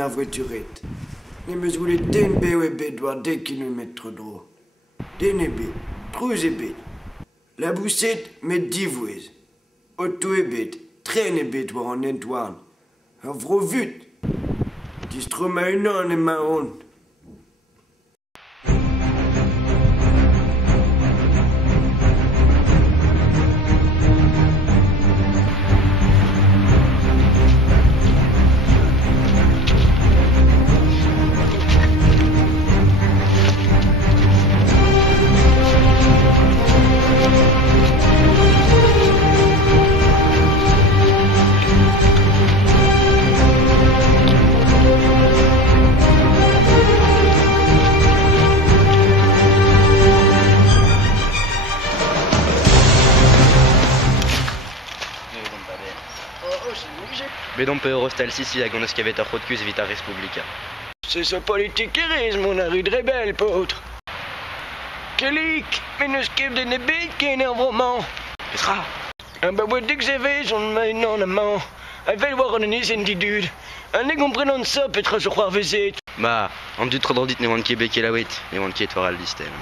la voiturette. Les mesures d'un BEB doit 2 km d'eau. D'un ébé, 3 ébé. La boussette met 10 voués. Auto ébé, 3 ébé doit en Antoine. Un gros vite. Distrum à une an et ma honte. Bedon pe eurostal Sicile a gant kavet ar c'hodkus evit ar Respublika. C'est ce politiquerisme, on a ru de rebelle, potre. Kelik, mais ne skip de nebet qui énervement. Petra? Un babouet d'exévez, on m'a une en amant. Elle va voir en anis dude. Un nez comprenant ça, Petra se croire vezet. Bah, an dut tro dit ne oant ket beke laouet, ne oant ket war al distel.